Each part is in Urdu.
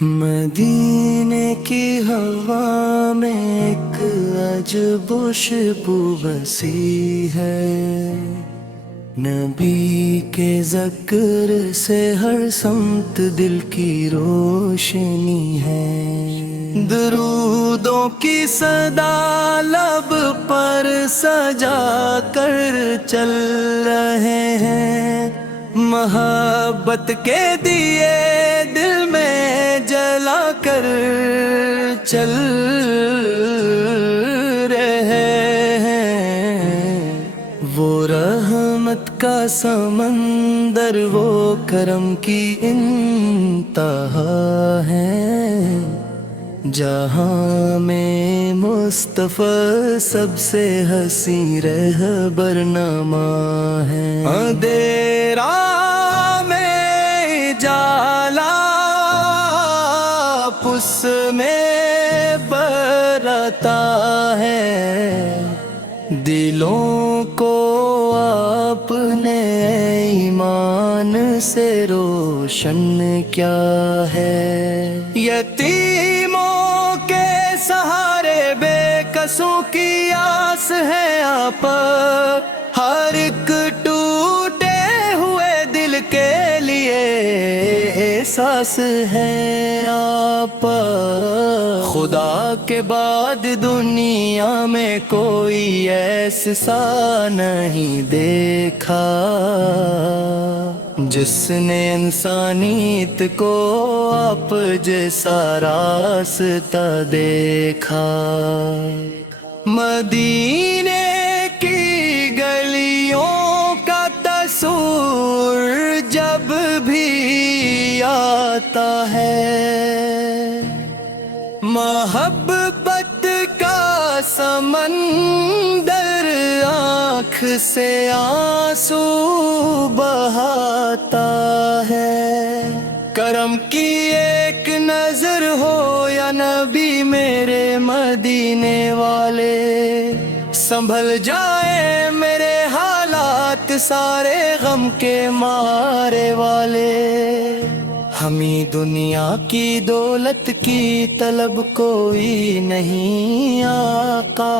مدینے کی ہوا میں ایک عجب خوشبو بسی ہے، نبی کے ذکر سے ہر سمت دل کی روشنی ہے۔ درودوں کی صدا لب پر سجا کر چل رہے ہیں، محبت کے دیے دل میں جلا کر چل رہے ہیں۔ وہ رحمت کا سمندر، وہ کرم کی انتہا ہے، جہاں میں مصطفیٰ سب سے حسین رہبر نما ہے۔ اندھیرا میں جالا اس میں برتا ہے، دلوں کو آپ نے ایمان سے روشن کیا ہے۔ یتیموں کے سہارے بے کسوں کی آس ہے آپ، ہر ایک ٹوٹے ہوئے دل کے لیے احساس ہے آپ۔ خدا کے بعد دنیا میں کوئی ایسا نہیں دیکھا، جس نے انسانیت کو آپ جیسا راستہ دیکھا۔ مدینے کی گلیوں کا تصور جب بھی آتا ہے، محبت کا سمندر آنکھ سے آنسو بہاتا ہے۔ کرم کی ایک نظر ہو یا نبی میرے مدینے والے، سنبھل جائے میرے حالات سارے غم کے مارے والے۔ ہمیں دنیا کی دولت کی طلب کوئی نہیں آقا،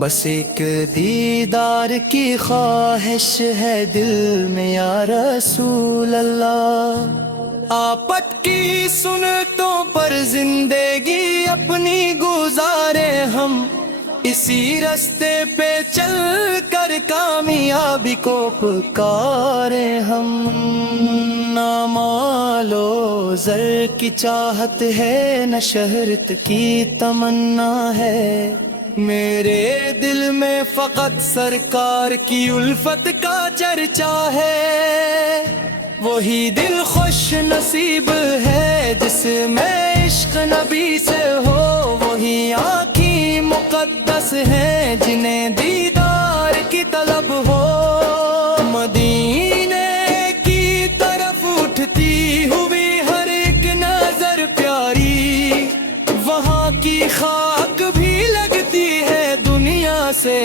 بس ایک دیدار کی خواہش ہے دل میں یا رسول اللہ۔ آپت کی سنتوں پر زندگی اپنی گزارے ہم، اسی راستے پہ چل کر کامیابی کو پکارے ہم۔ نہ مال و زر کی چاہت ہے، نہ شہرت کی تمنا ہے، میرے دل میں فقط سرکار کی الفت کا چرچا ہے۔ وہی دل خوش نصیب ہے جس میں عشق نبی سے ہو، وہی آنکھیں مقدس ہیں جنہیں دیدار کی طلب ہو۔ مدینے کی طرف اٹھتی ہوئی ہر ایک نظر پیاری، وہاں کی خاک بھی لگتی ہے دنیا سے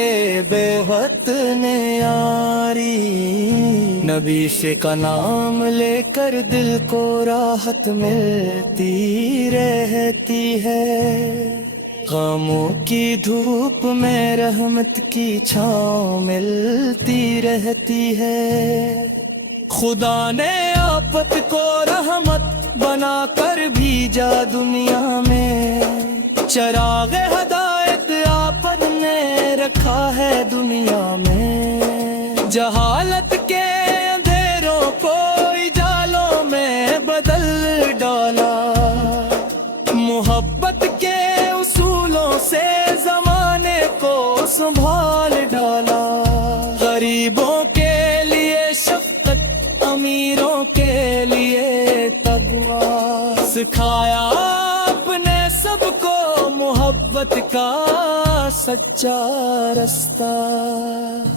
بے وطن یاری۔ نبی سے کا نام لے کر دل کو راحت ملتی رہتی ہے، غموں کی دھوپ میں رحمت کی چھاؤں ملتی رہتی ہے۔ خدا نے آفت کو رحمت بنا کر بھیجا دنیا میں، چراغ ہدایت آفت نے رکھا ہے دنیا میں۔ جہالت کے اندھیروں کو اجالوں میں بدل ڈالا، محبت کے اصولوں سے زمانے کو سنبھال ڈالا۔ غریبوں کے لیے شفقت، امیروں کے لیے تقویٰ، سکھایا آپ نے سب کو محبت کا سچا رستہ۔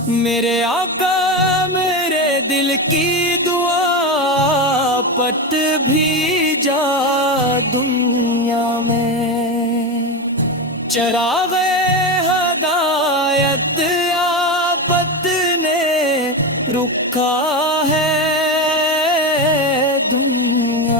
میرے آقا میرے دل کی دعا پت بھی جا دنیا میں، چراغ ہدایت آفت نے رکھا ہے دنیا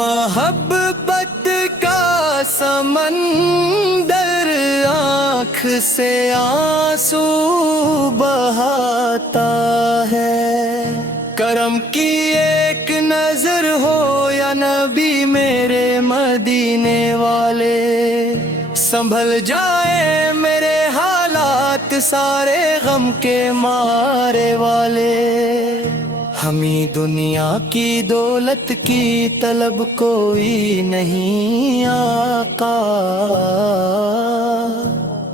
محبت کا سمندر آنکھ سے آنسو بہاتا ہے، کرم کی ایک نظر ہو یا نبی میرے مدینے والے، سنبھل جائے میرے حالات سارے غم کے مارے والے۔ ہمیں دنیا کی دولت کی طلب کوئی نہیں آقا،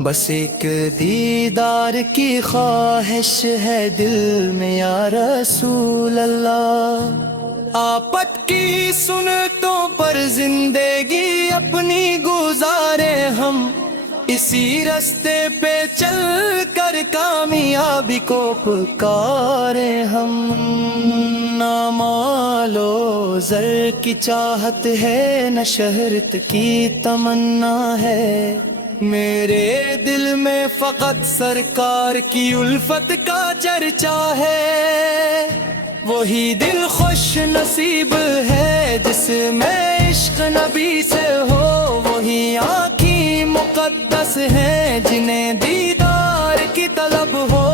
بس ایک دیدار کی خواہش ہے دل میں یا رسول اللہ۔ آپت کی سنتوں پر زندگی اپنی گزارے ہم، اسی راستے پہ چل کر کامیابی کو پکارے ہم۔ نہ مال و زر کی چاہت ہے نہ شہرت کی تمنا ہے، میرے دل میں فقط سرکار کی الفت کا چرچا ہے۔ وہی دل خوش نصیب ہے جس میں عشق نبی سے ہو، وہی آنکھیں مقدس ہیں جنہیں دیدار کی طلب ہو۔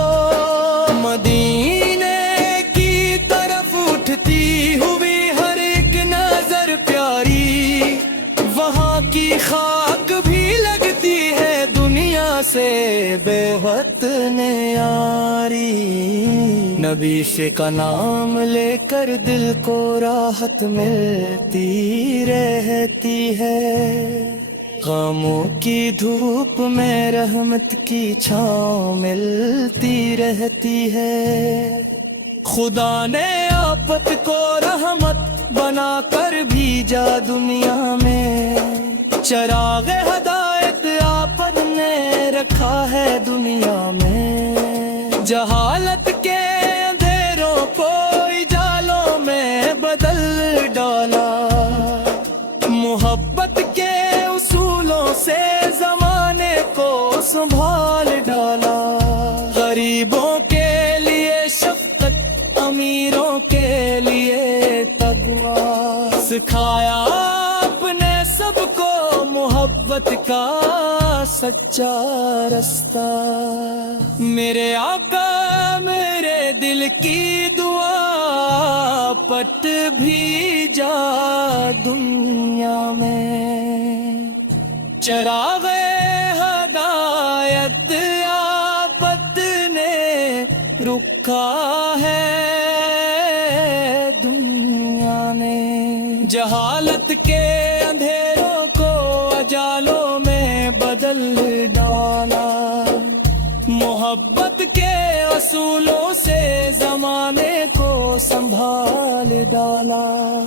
مدینے کی طرف اٹھتی ہوئی ہر ایک نظر پیاری، وہاں کی خاک بھی لگتی ہے دنیا سے بے وطن یاری۔ نبی سے کا نام لے کر دل کو راحت ملتی رہتی ہے، غموں کی دھوپ میں رحمت کی چھاؤں ملتی رہتی ہے۔ خدا نے آپت کو رحمت بنا کر بھیجا دنیا میں، چراغ ہدایت آپت نے رکھا ہے دنیا میں۔ جہالت کے اندھیروں کو اجالوں میں بدل ڈالا، محبت کے اصولوں سے زمانے کو سنبھال ڈالا۔ غریبوں کے لیے شفقت، امیروں کے لیے تقویٰ، سکھایا آپ نے سب کو محبت کا سچا رستہ۔ میرے آقا میرے دل کی دعا پٹ بھی جا دنیا میں، چراغ ہدایت آپت نے رکھا ہے دنیا میں۔ جہالت کے اندھیروں کو اجالوں میں بدل ڈالا، محبت کے اصولوں سے زمانے کو سنبھال ڈالا۔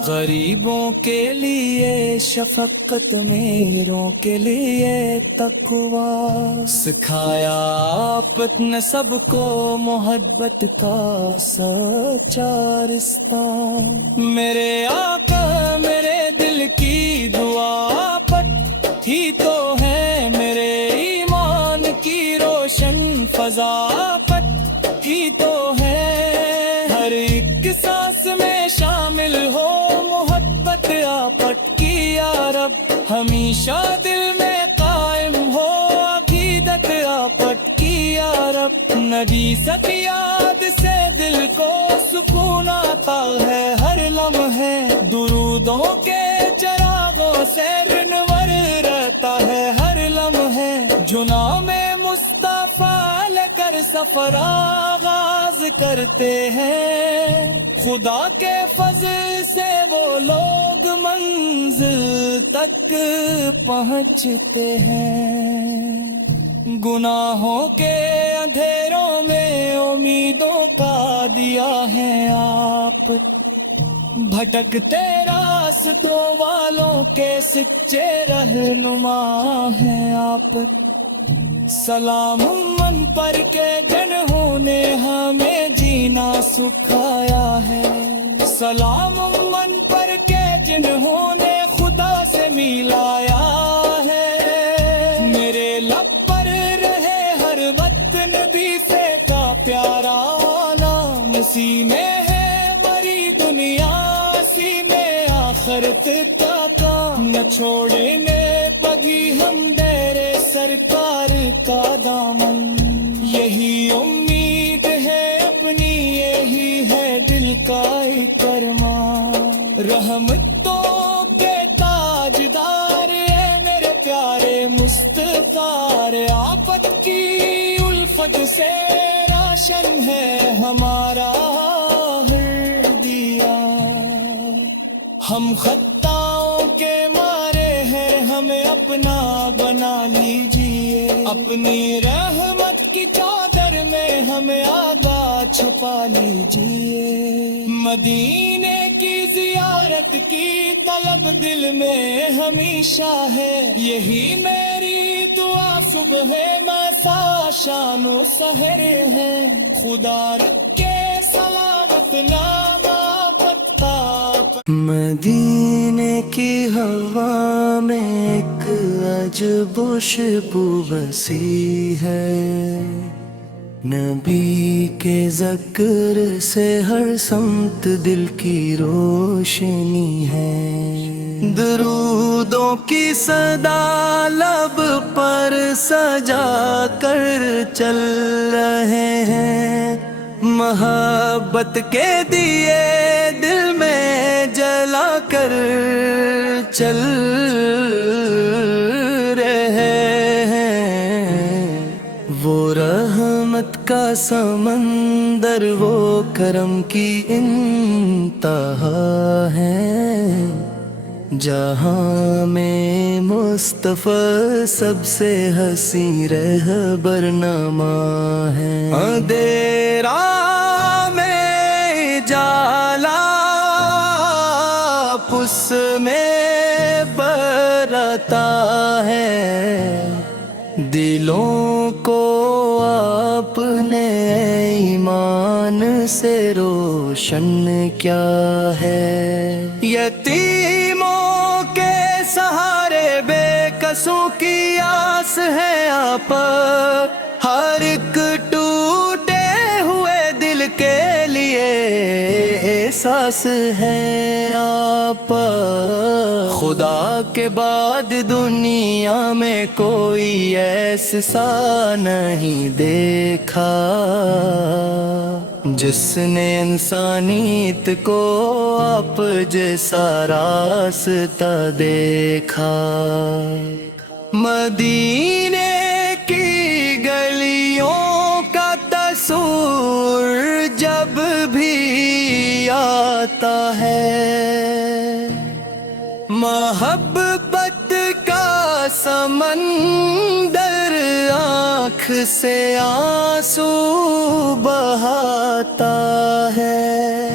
غریبوں کے لیے شفقت، میروں کے لیے تقویٰ، سکھایا آپت نے سب کو محبت کا سچا رستہ۔ میرے آقا میرے دل کی دعا آپت ہی تو ہے، میرے ایمان کی روشن فضا آپت ہی تو ہے۔ ہر ایک سانس میں شامل ہو محبت آپت کی یا رب، ہمیشہ دل میں قائم ہو عقیدت آپت کی یا رب۔ نجیست یاد سے دل کو سکون آتا ہے ہر لمحے، درودوں کے چراغوں سے رنور رہتا ہے ہر لمحے۔ جناح میں مصطفیٰ لے کر سفر آغاز کرتے ہیں، خدا کے فضل سے وہ لوگ منزل تک پہنچتے ہیں۔ گناہوں کے اندھیروں میں امیدوں کا دیا ہے آپ، بھٹکتے راستوں والوں کے سچے رہنما ہیں آپ۔ سلام من پر کے جنہوں نے ہمیں جینا سکھایا ہے، سلام من پر کے جنہوں نے خدا سے ملایا ہے۔ میرے لب پر رہے ہر وقت نبی سے کا پیارا نام، اسی میں ہے مری دنیا، اسی میں آخر آخرت کا کام نہ چھوڑنے بگی ہم ڈیرے سرکار کا دامن، یہی امید ہے اپنی، یہی ہے دل کا کرمان، رحمتوں کے تاجدار اے میرے پیارے مستطار، آفت کی الفت سے راشن ہے ہمارا ہر دیا، ہم خطاؤں کے مارے ہیں، ہمیں اپنا بنا لیجئے، اپنی رحمت کی چادر میں ہمیں آگاہ چھپا لیجئے، مدینے کی زیارت کی طلب دل میں ہمیشہ ہے، یہی میری دعا صبح مسا شام و سحر ہے، خدا رکھے سلامت نام آفت کا۔ مدینے کی ہوا میں ایک عجب خوشبو بسی ہے، نبی کے ذکر سے ہر سمت دل کی روشنی ہے، درودوں کی صدا لب پر سجا کر چل رہے ہیں، محبت کے دیے دل میں جلا کر چل رہے ہیں، وہ رحمت کا سمندر، وہ کرم کی انتہا ہے، جہاں میں مصطفیٰ سب سے حسین رہبر نما ہے، اندھیرا میں جالا اس میں برتا ہے، دلوں کو آپ نے ایمان سے روشن کیا ہے، یتیموں کے سہارے بے کسوں کی آس ہے آپ، ہر ایک ٹوٹے ہوئے دل کے لیے احساس ہے آپ، خدا کے بعد دنیا میں کوئی ایسا نہیں دیکھا، جس نے انسانیت کو آپ جیسا راستہ دیکھا، مدینے کی گلیوں کا تصور جب بھی آتا ہے، محبت کا سمندر آنکھ سے آنسو بہاتا ہے،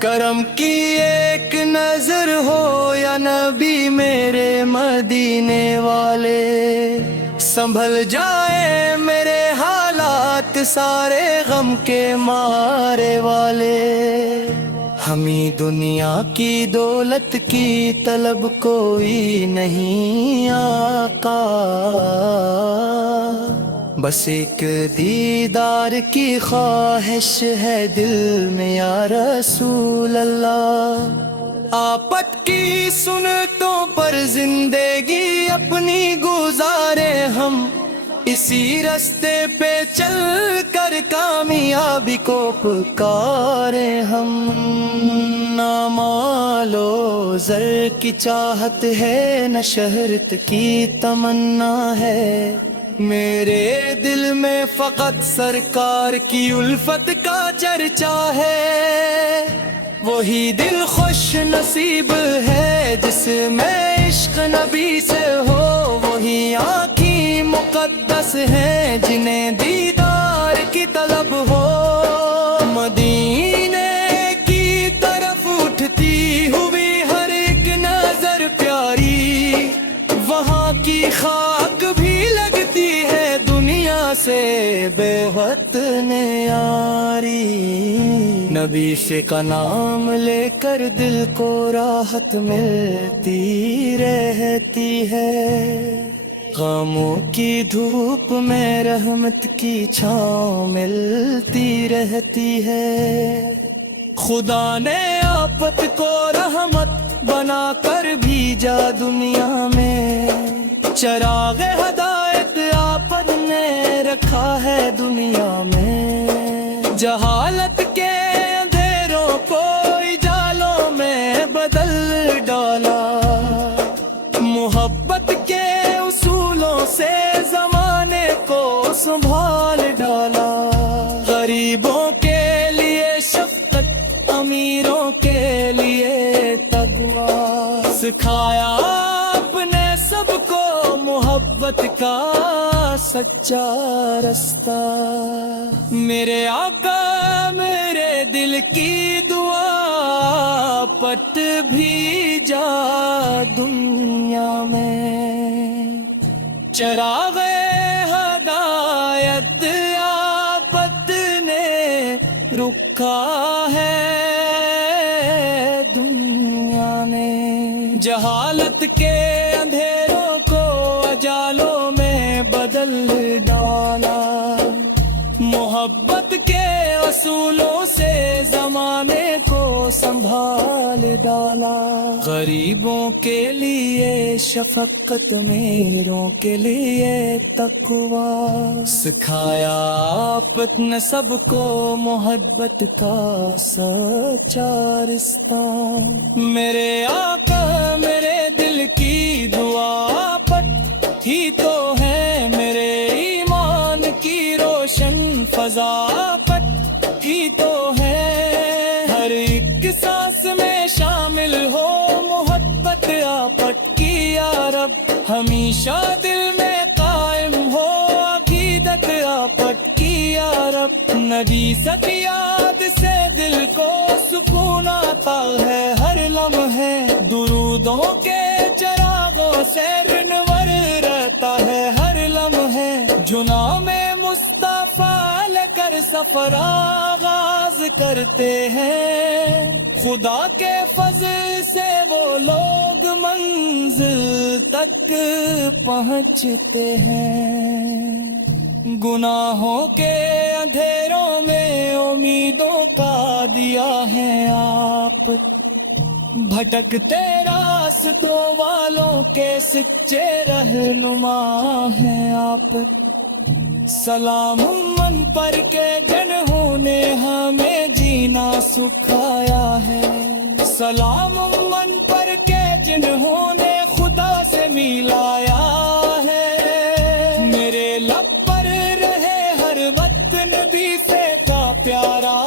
کرم کی ایک نظر ہو یا نبی میرے مدینے والے، سنبھل جائے میرے حالات سارے غم کے مارے والے، ہمیں دنیا کی دولت کی طلب کوئی نہیں آقا، بس ایک دیدار کی خواہش ہے دل میں یا رسول اللہ، آپت کی سنتوں پر زندگی اپنی گزارے ہم، اسی راستے پہ چل کر کامیابی کو پکارے ہم، نہ مال و زر کی چاہت ہے نہ شہرت کی تمنا ہے، میرے دل میں فقط سرکار کی الفت کا چرچا ہے، وہی دل خوش نصیب ہے جس میں عشق نبی سے ہو، وہی آنکھیں مقدس ہیں جنہیں دیدار کی طلب ہو، مدینے کی طرف اٹھتی ہوئی ہر ایک نظر پیاری، وہاں کی خاک بھی لگتی ہے دنیا سے بے وطن یاری، نبی سے کا نام لے کر دل کو راحت ملتی رہتی ہے، غموں کی دھوپ میں رحمت کی چھاؤں ملتی رہتی ہے، خدا نے آفت کو رحمت بنا کر بھیجا دنیا میں، چراغ ہدایت آپ نے رکھا ہے دنیا میں، جہالت کے اندھیروں کو اجالوں میں بدل ڈالا، محبت کے اصولوں سے زمانے کو سنبھال ڈالا، غریبوں کے لیے شفقت، امیروں کے لیے تقویٰ، سکھایا آپ نے سب کو محبت کا سچا رستہ، میرے آقا میرے دل کی دعا پٹ بھی جا دنیا میں، چراغ ہدایت آپ نے رکھا ہے دنیا میں، جہالت کے اندھیروں کو اجالوں میں بدل ڈالا، محبت کے اصولوں سے زمانے کو سنبھال ڈالا، غریبوں کے لیے شفقت، میروں کے لیے تقویٰ، سکھایا آپ نے سب کو محبت کا سچا رستہ، میرے آقا میرے دل کی دعا پٹ ہی تو ہے، میرے ایمان کی روشن فضا پٹ ہی تو ہے، ہر ایک سانس میں شامل ہو محبت آپٹ کی یا رب، ہمیشہ دل میں قائم ہو عقیدت آپٹ کی یا رب، نجیست یاد سے دل کو سکون آتا ہے ہر لمحے، درودوں کے چراغوں سے رنور رہتا ہے ہر لمحے، جناح میں مصطفیٰ لے کر سفر آغاز کرتے ہیں، خدا کے فضل سے وہ لوگ منزل تک پہنچتے ہیں، گناہوں کے اندھیروں میں امیدوں کا دیا ہے آپ، بھٹکتے راستوں والوں کے سچے رہنما ہیں آپ، سلام من پر کے جنہوں نے ہمیں جینا سکھایا ہے، سلام من پر کے جنہوں نے خدا سے ملایا ہے، میرے لب پر رہے ہر وقت نبی سے کا پیارا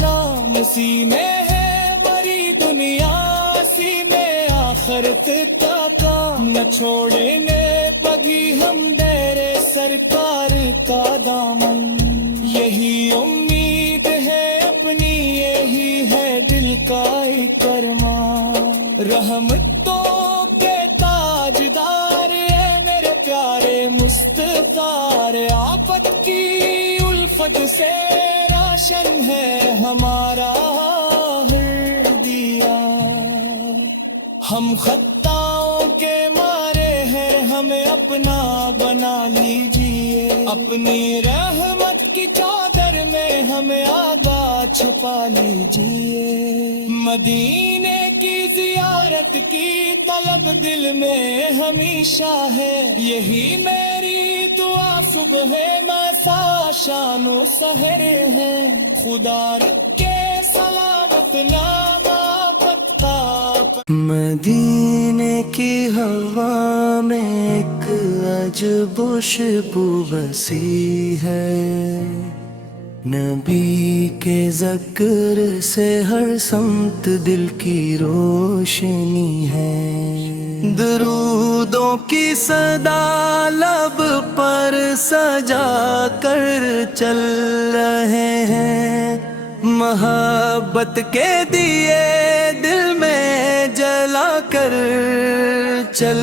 نام، اسی میں ہے مری دنیا، اسی میں آخرت کا کام، نہ چھوڑیں گے کبھی ہم ڈیرے سرکار کا دامن، یہی امید ہے اپنی، یہی ہے دل کا کرمان، رحمتوں کے تاجدار ہے میرے پیارے مصطفیٰ، آفت کی الفت سے راشن ہے ہمارا ہر دیا، ہم خطاؤں کے مارے ہیں، ہمیں اپنا بنا لیجئے، اپنی رحمت کی چادر میں ہمیں آگاہ چھپا لیجئے، مدینے کی زیارت کی طلب دل میں ہمیشہ ہے، یہی میری دعا صبح مسا شام و سحر ہے، خدا رکھے سلامت نام آفت کا، مدینے کی ہوا میں ایک عجب خوشبو بسی ہے، نبی کے ذکر سے ہر سمت دل کی روشنی ہے، درودوں کی صدا لب پر سجا کر چل رہے ہیں، محبت کے دیے دل میں جلا کر چل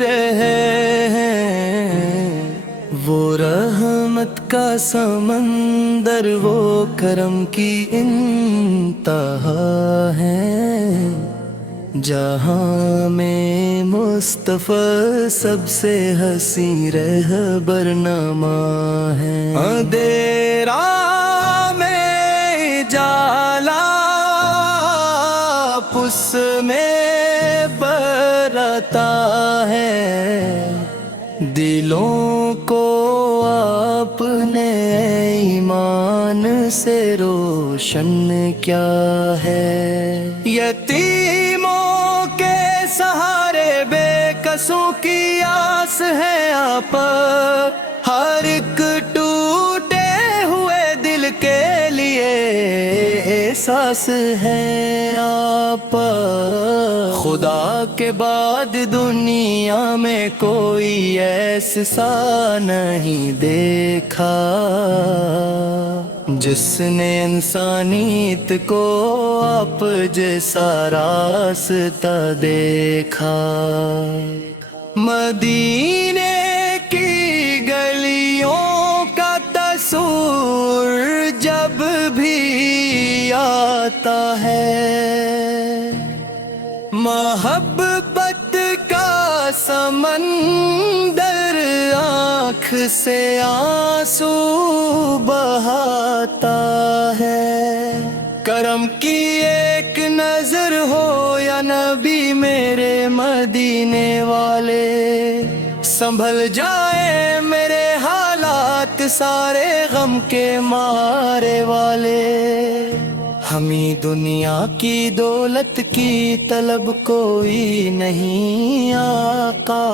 رہے ہیں، وہ رحمت کا سمندر، وہ کرم کی انتہا ہے، جہاں میں مصطفیٰ سب سے حسین رہبر نما ہے، اندھیرا میں جالا آپ اس میں برتا ہے، دلوں کو آپ نے ایمان سے روشن کیا ہے۔ یتیموں کے سہارے بے کسوں کی آس ہے آپ، ہر ایک ٹوٹے ہوئے دل کے لیے احساس ہے آپ۔ خدا کے بعد دنیا میں کوئی ایسا نہیں دیکھا جس نے انسانیت کو آپ جیسا راستہ دیکھا۔ مدینے کی گلیوں کا تصور جب بھی آتا ہے، محبت کا سمندر آنکھ سے آنسو بہاتا ہے۔ کرم کی ایک نظر ہو یا نبی میرے مدینے والے، سنبھل جائے میرے حالات سارے غم کے مارے والے۔ ہمیں دنیا کی دولت کی طلب کوئی نہیں آقا،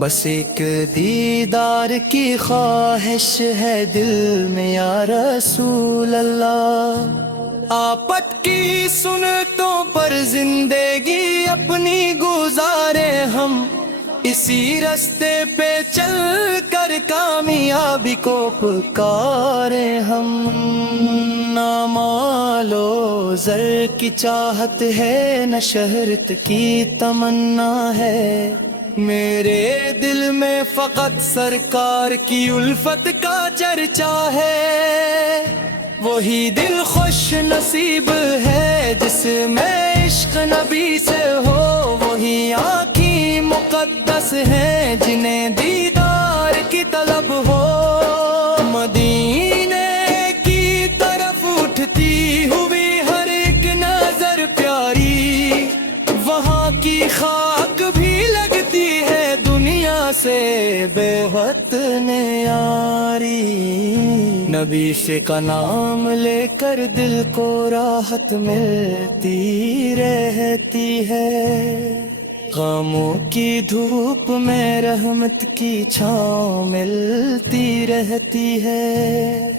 بس ایک دیدار کی خواہش ہے دل میں یا رسول اللہ۔ آپت کی سنتوں پر زندگی اپنی گزارے ہم، اسی راستے پہ چل کر کامیابی کو پکارے ہم۔ نہ مال و زر کی چاہت ہے نہ شہرت کی تمنا ہے، میرے دل میں فقط سرکار کی الفت کا چرچا ہے۔ وہی دل خوش نصیب ہے جس میں عشق نبی سے ہو، وہی آنکھیں مقدس ہیں جنہیں دیدار کی طلب ہو۔ مدینے کی طرف اٹھتی ہوئی ہر ایک نظر پیاری، وہاں کی خاک بھی لگتی ہے دنیا سے بے وطن یاری۔ نبی سے کا نام لے کر دل کو راحت ملتی رہتی ہے، غموں کی دھوپ میں رحمت کی چھاؤں ملتی رہتی ہے۔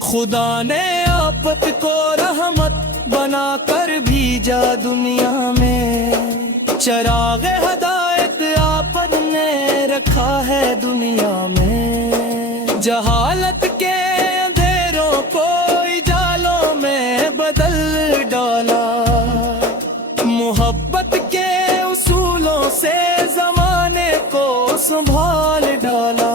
خدا نے آپت کو رحمت بنا کر بھیجا دنیا میں، چراغ ہدایت آپت نے رکھا ہے دنیا میں۔ جہالت کے اندھیروں کو اجالوں میں بدل ڈالا، محبت کے اصولوں سے زمانے کو سنبھال ڈالا۔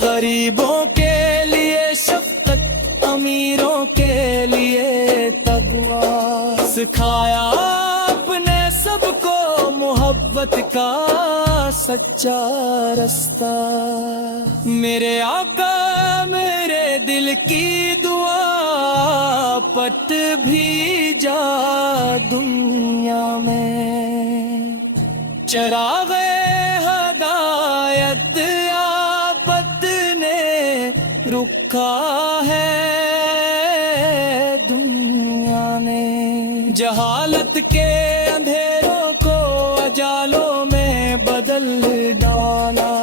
غریبوں کے لیے شفقت، امیروں کے لیے تقویٰ، سکھایا آپ نے سب کو محبت کا سچا رستہ۔ میرے آقا میرے دل کی دعا پٹ بھی جا دنیا میں، چراغ ہدایت آپت نے رکھا ہے دنیا میں۔ جہالت کے اندھیروں کو اجالوں میں بدل ڈالا،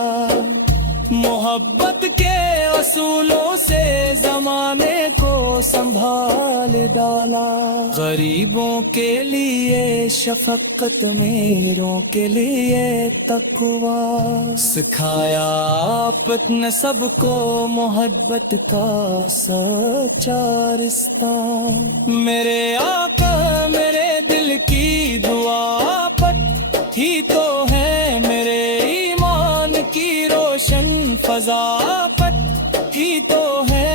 محبت کے اصولوں سے زمانے کو سنبھال ڈالا۔ غریبوں کے لیے شفقت، میروں کے لیے تقویٰ، سکھایا آپ نے سب کو محبت کا سچا رشتہ۔ میرے آقا میرے دل کی دعا پٹ ہی تو ہے، میرے ایمان کی روشن فضا پٹ ہی تو ہے۔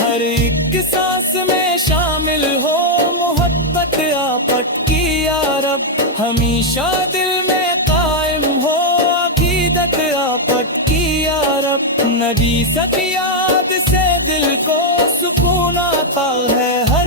ہر ایک سانس میں شامل ہو محبت آپت کی یا رب، ہمیشہ دل میں قائم ہو عقیدت آپت کی یا رب۔ نبی ست یاد سے دل کو سکون آتا ہے ہر